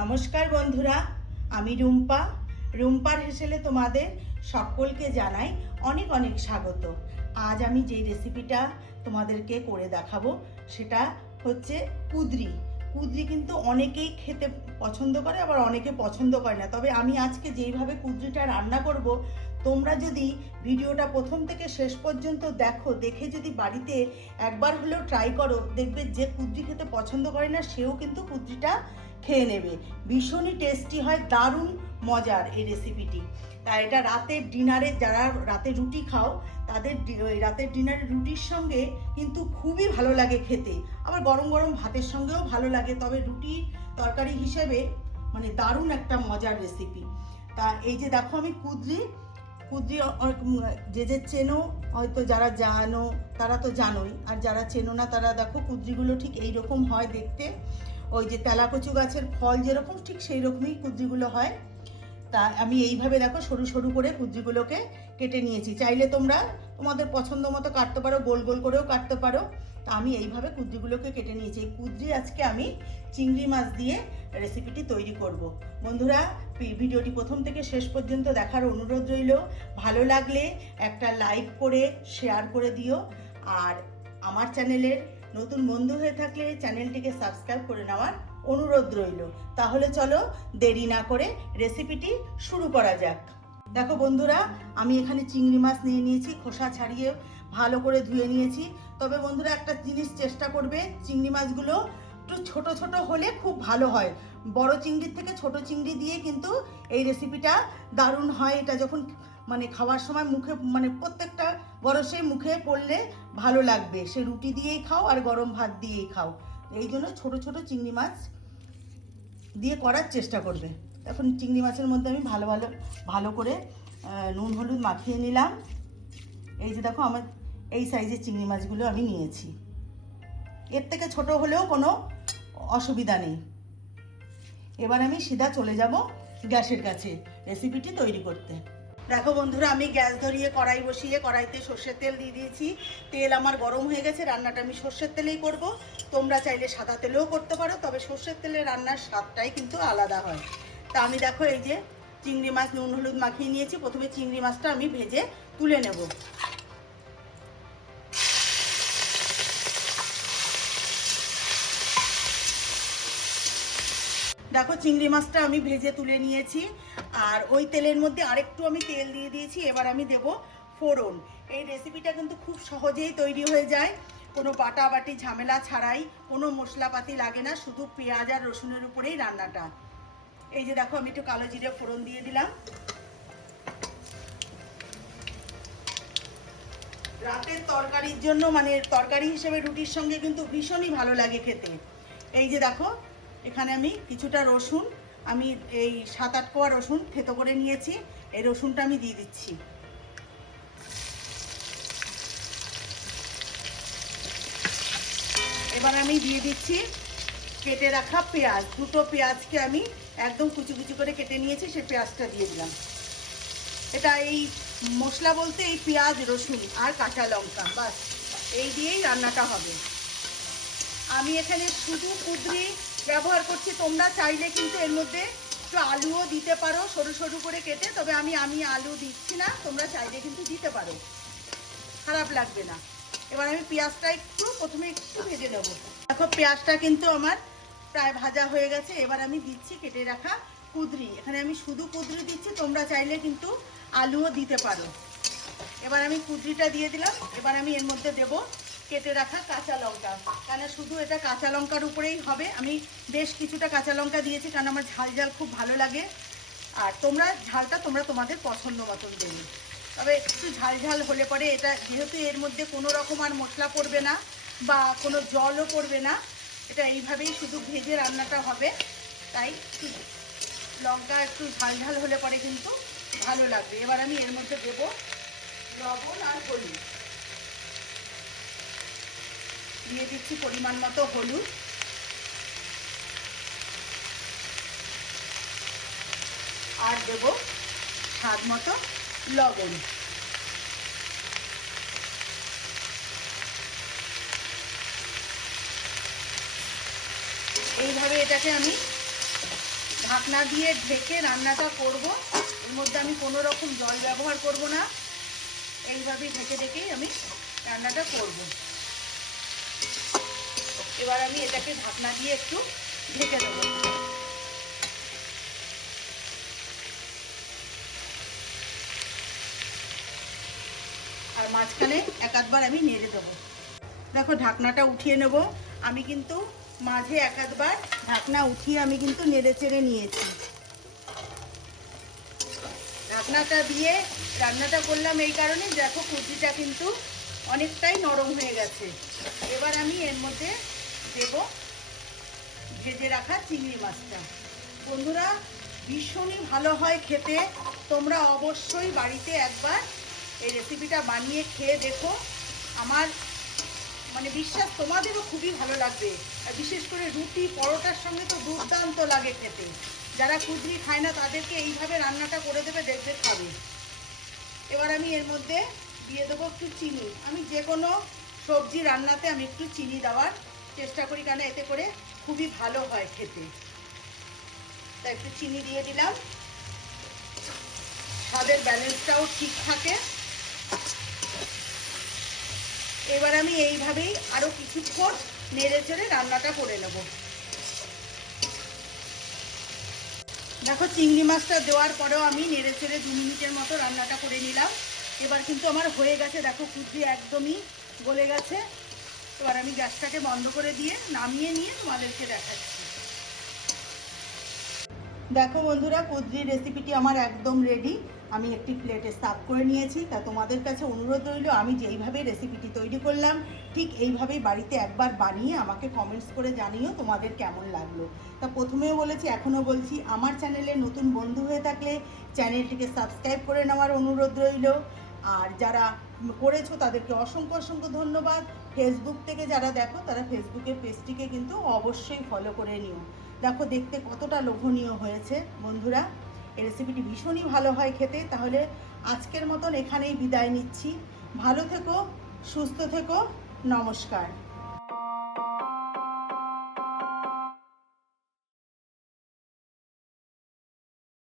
নমস্কার বন্ধুরা, আমি রুম্পা। রুম্পার হেসেলে তোমাদের সকলকে জানাই অনেক অনেক স্বাগত। আজ আমি যে রেসিপিটা তোমাদেরকে করে দেখাবো সেটা হচ্ছে কুঁদরি। কুঁদরি কিন্তু অনেকেই খেতে পছন্দ করে, আবার অনেকে পছন্দ করে না। তবে আমি আজকে যেইভাবে কুঁদরিটা রান্না করব, তোমরা যদি ভিডিওটা প্রথম থেকে শেষ পর্যন্ত দেখো, দেখে যদি বাড়িতে একবার হলেও ট্রাই করো, দেখবে যে কুঁদরি খেতে পছন্দ করে না সেও কিন্তু কুঁদরিটা খেয়ে নেবে। ভীষণই টেস্টি হয়, দারুণ মজার এই রেসিপিটি। তাই এটা রাতের ডিনারে, যারা রাতে রুটি খাও তাদের রাতের ডিনারে রুটির সঙ্গে কিন্তু খুবই ভালো লাগে খেতে, আবার গরম গরম ভাতের সঙ্গেও ভালো লাগে। তবে রুটি তরকারি হিসেবে মানে দারুণ একটা মজার রেসিপি। তা এই যে দেখো, আমি কুঁদরি যে চেনো, হয়তো যারা জানো তারা তো জানোই, আর যারা চেনো না তারা দেখো, কুঁদরিগুলো ঠিক এইরকম হয় দেখতে। ওই যে তেলাকচু গাছের ফল যেরকম, ঠিক সেই রকমই কুঁদরিগুলো হয়। তা আমি এইভাবে দেখো সরু সরু করে কুঁদরিগুলোকে কেটে নিয়েছি। চাইলে তোমরা তোমাদের পছন্দ মতো কাটতে পারো, গোল গোল করেও কাটতে পারো। তা আমি এইভাবে কুঁদরিগুলোকে কেটে নিয়েছি। এই কুঁদরি আজকে আমি চিংড়ি মাছ দিয়ে রেসিপিটি তৈরি করব। বন্ধুরা, ভিডিওটি প্রথম থেকে শেষ পর্যন্ত দেখার অনুরোধ রইল। ভালো লাগলে একটা লাইক করে শেয়ার করে দিও, আর আমার চ্যানেলের নতুন বন্ধু হয়ে থাকলে চ্যানেলটিকে সাবস্ক্রাইব করে নেওয়ার অনুরোধ রইল। তাহলে চলো দেরি না করে রেসিপিটি শুরু করা যাক। দেখো বন্ধুরা, আমি এখানে চিংড়ি মাছ নিয়ে নিয়েছি, খোসা ছাড়িয়ে ভালো করে ধুয়ে নিয়েছি। তবে বন্ধুরা, একটা জিনিস চেষ্টা করবে, চিংড়ি মাছগুলো একটু ছোট ছোট হলে খুব ভালো হয়। বড় চিংড়ির থেকে ছোট চিংড়ি দিয়ে কিন্তু এই রেসিপিটা দারুণ হয়। এটা যখন মানে খাওয়ার সময় মুখে, মানে প্রত্যেকটা গরসে মুখে পড়লে ভালো লাগবে। সে রুটি দিয়েই খাও আর গরম ভাত দিয়েই খাও। এই জন্য ছোট ছোট চিংড়ি মাছ দিয়ে করার চেষ্টা করবে। এখন চিংড়ি মাছের মধ্যে আমি ভালো করে নুন হলুদ মাখিয়ে নিলাম। এই যে দেখো, আমার এই সাইজের চিংড়ি মাছগুলো আমি নিয়েছি। এর থেকে ছোট হলেও কোনো অসুবিধা নেই। এবার আমি সিধা চলে যাব গ্যাসের কাছে রেসিপিটি তৈরি করতে। দেখো বন্ধুরা, আমি গ্যাস ধরিয়ে কড়াই বসিয়ে কড়াইতে সর্ষের তেল দিয়ে দিয়েছি। তেল আমার গরম হয়ে গেছে। রান্নাটা আমি সর্ষের তেলেই করব। তোমরা চাইলে সাদা তেলেও করতে পারো, তবে সর্ষের তেলে রান্নার স্বাদটাই কিন্তু আলাদা হয়। তা আমি দেখো এই যে চিংড়ি মাছ নুন হলুদ মাখিয়ে নিয়েছি। প্রথমে চিংড়ি মাছটা আমি ভেজে তুলে নেব। দেখো, চিংড়ি মাছটা আমি ভেজে তুলে নিয়েছি। আর ওই তেলের মধ্যে আরেকটু আমি তেল দিয়ে দিয়েছি। এবার আমি দেব ফোড়ন। এই রেসিপিটা কিন্তু খুব সহজেই তৈরি হয়ে যায়, কোনো বাটাবাটি ঝামেলা ছাড়াই, কোনো মশলাপাতি লাগে না, শুধু পেঁয়াজ আর রসুনের উপরেই রান্নাটা। এই যে দেখো, আমি একটু কালো জিরে ফোড়ন দিয়ে দিলাম। রাতের তরকারির জন্য, মানে তরকারি হিসেবে রুটির সঙ্গে কিন্তু ভীষণই ভালো লাগে খেতে। এই যে দেখো, এখানে আমি কিছুটা রসুন, আমি এই 7-8 কোয়া রসুন থেতো করে নিয়েছি। এই রসুনটা আমি দিয়ে দিচ্ছি। এবার আমি দিয়ে দিচ্ছি কেটে রাখা পেঁয়াজ। দুটো পেঁয়াজকে আমি একদম কুচি কুচি করে কেটে নিয়েছি, সেই পেঁয়াজটা দিয়ে দিলাম। এটা এই মশলা বলতে এই পেঁয়াজ, রসুন আর কাঁচা লঙ্কা, বাস এই দিয়েই রান্নাটা হবে। আমি এখানে শুধু কুঁদরি ব্যবহার করছি। তোমরা চাইলে কিন্তু এর মধ্যে একটু আলুও দিতে পারো সরু সরু করে কেটে। তবে আমি আলু দিচ্ছি না, তোমরা চাইলে কিন্তু দিতে পারো, খারাপ লাগবে না। এবার আমি পেঁয়াজটা প্রথমে একটু ভেজে নেব। দেখো, পেঁয়াজটা কিন্তু আমার প্রায় ভাজা হয়ে গেছে। এবার আমি দিচ্ছি কেটে রাখা কুঁদরি। এখানে আমি শুধু কুঁদরি দিচ্ছি, তোমরা চাইলে কিন্তু আলুও দিতে পারো। এবার আমি কুঁদরিটা দিয়ে দিলাম। এবার আমি এর মধ্যে দেব কেটে রাখা কাঁচা লঙ্কা, কেন শুধু এটা কাঁচা লঙ্কার উপরেই হবে। আমি বেশ কিছুটা কাঁচা লঙ্কা দিয়েছি, কারণ আমার ঝাল ঝাল খুব ভালো লাগে। আর তোমরা ঝালটা তোমাদের পছন্দ মতন দেবে। তবে একটু ঝাল ঝাল হলে পরে, এটা যেহেতু এর মধ্যে কোনো রকম আর মশলা পড়বে না বা কোনো জলও পড়বে না, এটা এইভাবেই শুধু ভেজে রান্নাটা হবে। তাই লঙ্কা একটু ঝাল ঝাল হলে পরে কিন্তু ভালো লাগবে। এবার আমি এর মধ্যে দেব লবণ আর হলুদ। দিয়ে দিচ্ছি পরিমাণ মতো হলুদ, আর দেব স্বাদ মতো লবণ। এইভাবে এটাকে আমি ঢাকনা দিয়ে ঢেকে রান্নাটা করব। এর মধ্যে আমি কোনো রকম জল ব্যবহার করব না, এইভাবেই ঢেকে ঢেকেই আমি রান্নাটা করব। এবার আমি এটাকে ঢাকনা দিয়ে একটু ঢেকে দেবো। আর মাঝখানে এক আধবার আমি নেড়ে দেবো। দেখো ঢাকনাটা উঠিয়ে নেব। আমি কিন্তু মাঝে এক আধবার ঢাকনা উঠিয়ে আমি কিন্তু নেড়ে চেড়ে নিয়েছি। ঢাকনাটা দিয়ে রান্নাটা করলাম এই কারণে, দেখো কুচিটা কিন্তু অনেকটাই নরম হয়ে গেছে। এবার আমি এর মধ্যে দেব ভেজে রাখা চিংড়ি মাছটা। বন্ধুরা, ভীষণই ভালো হয় খেতে। তোমরা অবশ্যই বাড়িতে একবার এই রেসিপিটা বানিয়ে খেয়ে দেখো। আমার মানে বিশ্বাস তোমাদেরও খুবই ভালো লাগবে। আর বিশেষ করে রুটি পরোটার সঙ্গে তো দুর্দান্ত লাগে খেতে। যারা কুদরি খায় না তাদেরকে এইভাবে রান্নাটা করে দেবে, দেখবে খাবে। এবার আমি এর মধ্যে দিয়ে দেবো একটু চিনি। আমি যে কোনো সবজি রান্নাতে আমি একটু চিনি দেওয়ার চেষ্টা করি, কেন এতে করে খুবই ভালো হয় খেতে। তাই একটু চিনি দিয়ে দিলাম, স্বাদের ব্যালেন্সটাও ঠিক থাকে। এবার আমি এইভাবেই আরও কিছুক্ষণ নেড়ে চেড়ে রান্নাটা করে নেব। দেখো চিংড়ি মাছটা দেওয়ার পরেও আমি নেড়ে চেড়ে 2 মিনিটের মতো রান্নাটা করে নিলাম। এবার কিন্তু আমার হয়ে গেছে, দেখো কুদরি একদমই গলে গেছে। এবার আমি গ্যাসটাকে বন্ধ করে দিয়ে নামিয়ে নিয়ে তোমাদেরকে দেখাচ্ছি। দেখো বন্ধুরা, কুদরির রেসিপিটি আমার একদম রেডি। আমি একটি প্লেটে সার্ভ করে নিয়েছি। তা তোমাদের কাছে অনুরোধ রইল, আমি যেইভাবে রেসিপিটি তৈরি করলাম ঠিক এইভাবেই বাড়িতে একবার বানিয়ে আমাকে কমেন্টস করে জানিও তোমাদের কেমন লাগলো। তা প্রথমেও বলেছি, এখনও বলছি, আমার চ্যানেলে নতুন বন্ধু হয়ে থাকলে চ্যানেলটিকে সাবস্ক্রাইব করে নেওয়ার অনুরোধ রইল। আর যারা করেছো তাদেরকে অসংখ্য অসংখ্য ধন্যবাদ। ফেসবুক থেকে যারা দেখো তারা ফেসবুকের পেজটিকে কিন্তু অবশ্যই ফলো করে নিও। দেখো দেখতে কতটা লোভনীয় হয়েছে বন্ধুরা। এই রেসিপিটি ভীষণই ভালো হয় খেতে। তাহলে আজকের মতন এখানেই বিদায় নিচ্ছি। ভালো থেকো, সুস্থ থেকো, নমস্কার।